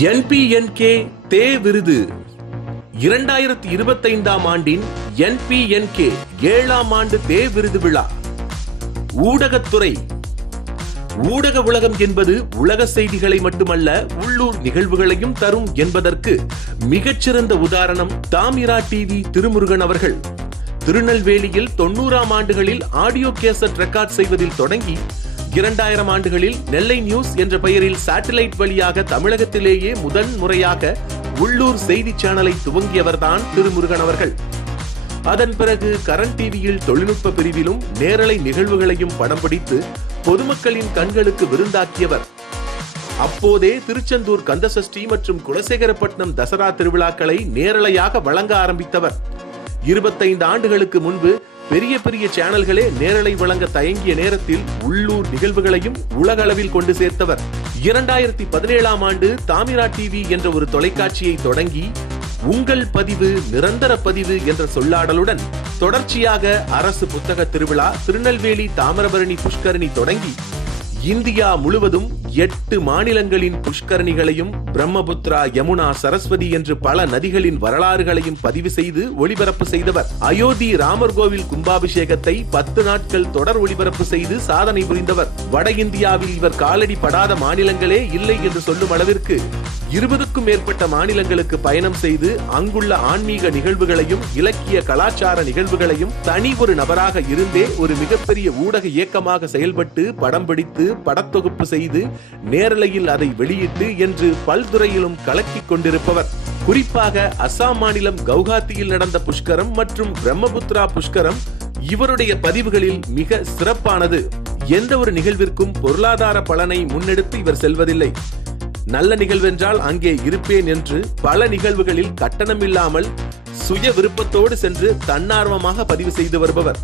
என்பிஎன்கே தே விருது. இரண்டாயிரத்தி இருபத்தைந்தாம் ஆண்டின் என்பிஎன்கே ஏழாம் ஆண்டு தே விருது விழா. ஊடகத்துறை. ஊடக உலகம் என்பது உலக செய்திகளை மட்டுமல்ல உள்ளூர் நிகழ்வுகளையும் தரும் என்பதற்கு மிகச்சிறந்த உதாரணம் தாமிரா டிவி திருமுருகன் அவர்கள். திருநெல்வேலியில் தொண்ணூறாம் ஆண்டுகளில் ஆடியோ கேசட் ரெக்கார்ட் செய்வதில் தொடங்கி இரண்டாயிரம் ஆண்டுகளில் நெல்லை நியூஸ் என்ற பெயரில் சேட்டலைட் வழியாக தமிழகத்திலேயே முதன் முறையாக உள்ளூர் செய்தி சேனலை துவங்கியவர்தான் திருமுருகன் அவர்கள். அதன் பிறகு கரண் டிவியில் தொழில்நுட்ப பிரிவிலும் நேரலை நிகழ்வுகளையும் படம் பிடித்து பொதுமக்களின் கண்களுக்கு விருந்தாக்கியவர். அப்போதே திருச்செந்தூர் கந்தசஷ்டி மற்றும் குலசேகரப்பட்டினம் தசரா திருவிழாக்களை நேரலையாக வழங்க ஆரம்பித்தவர். இருபத்தைந்து ஆண்டுகளுக்கு முன்பு பெரிய பெரிய சேனல்களே நேரலை வழங்க தயங்கிய நேரத்தில் உள்ளூர் நிகழ்வுகளையும் உலக அளவில் கொண்டு சேர்த்தவர். இரண்டாயிரத்தி பதினேழாம் ஆண்டு தாமிரா டிவி என்ற ஒரு தொலைக்காட்சியை தொடங்கி உங்கள் பதிவு நிரந்தர பதிவு என்ற சொல்லாடலுடன் தொடர்ச்சியாக அரசு புத்தக திருவிழா திருநெல்வேலி தாமிரபரணி புஷ்கரணி தொடங்கி இந்தியா முழுவதும் எட்டு மாநிலங்களின் புஷ்கரணிகளையும் பிரம்மபுத்திரா யமுனா சரஸ்வதி என்று பல நதிகளின் வரலாறுகளையும் பதிவு செய்து ஒளிபரப்பு செய்தவர். அயோத்தி ராமர் கோவில் கும்பாபிஷேகத்தை பத்து நாட்கள் தொடர் ஒளிபரப்பு செய்து சாதனை புரிந்தவர். வட இந்தியாவில் இவர் காலடி படாத மாநிலங்களே இல்லை என்று சொல்லும் அளவிற்கு இருபதுக்கும் மேற்பட்ட மாநிலங்களுக்கு பயணம் செய்து அங்குள்ள ஆன்மீக நிகழ்வுகளையும் இலக்கிய கலாச்சார நிகழ்வுகளையும் தனி ஒரு நபராக இருந்தே ஒரு மிகப்பெரிய ஊடக இயக்கமாக செயல்பட்டு படம் பிடித்து படத்தொகுப்பு செய்து நேரலையில் அதை வெளியிட்டு என்று பல்துறையிலும் கலக்கிக் கொண்டிருப்பவர். குறிப்பாக அசாம் மாநிலம் கவுகாத்தியில் நடந்த புஷ்கரம் மற்றும் பிரம்மபுத்ரா புஷ்கரம் இவருடைய பதிவுகளில் மிக சிறப்பானது. எந்த ஒரு நிகழ்விற்கும் பொருளாதார பலனை முன்னெடுத்து இவர் செல்வதில்லை. நல்ல நிகழ்வென்றால் அங்கே இருப்பேன் என்று பல நிகழ்வுகளில் கட்டணம் இல்லாமல் சுய விருப்பத்தோடு சென்று தன்னார்வமாக பதிவு செய்து வருபவர்.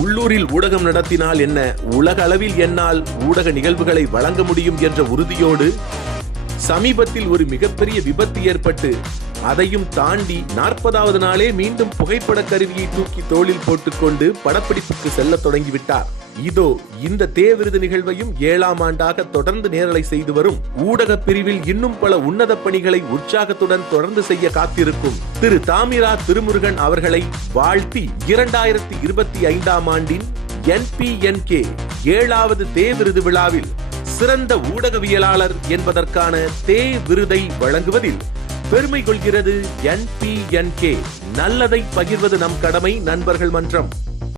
உள்ளூரில் ஊடகம் நடத்தினால் என்ன? உலக அளவில் என்னால் ஊடக நிகழ்வுகளை வழங்க முடியும் என்ற உறுதியோடு சமீபத்தில் ஒரு மிகப்பெரிய விபத்து ஏற்பட்டு அதையும் தாண்டி நாற்பதாவது நாளே மீண்டும் புகைப்பட கருவியை தூக்கி தோளில் போட்டுக்கொண்டு படப்பிடிப்புக்கு செல்ல தொடங்கிவிட்டார். இதோ இந்த தே விருது நிகழ்வையும் ஏழாம் ஆண்டாக தொடர்ந்து நேரலை செய்து வரும் ஊடக பிரிவில் இன்னும் பல உன்னத பணிகளை உற்சாகத்துடன் தொடர்ந்து செய்ய காத்திருக்கும் திரு தாமிரா திருமுருகன் அவர்களை வாழ்த்தி இரண்டாயிரத்தி இருபத்தி ஐந்தாம் ஆண்டின் என்பிஎன்கே ஏழாவது தே விருது விழாவில் சிறந்த ஊடகவியலாளர் என்பதற்கான தே விருதை வழங்குவதில் பெருமை கொள்கிறது என்பிஎன்கே நல்லதை பகிர்வது நம் கடமை நண்பர்கள் மன்றம்.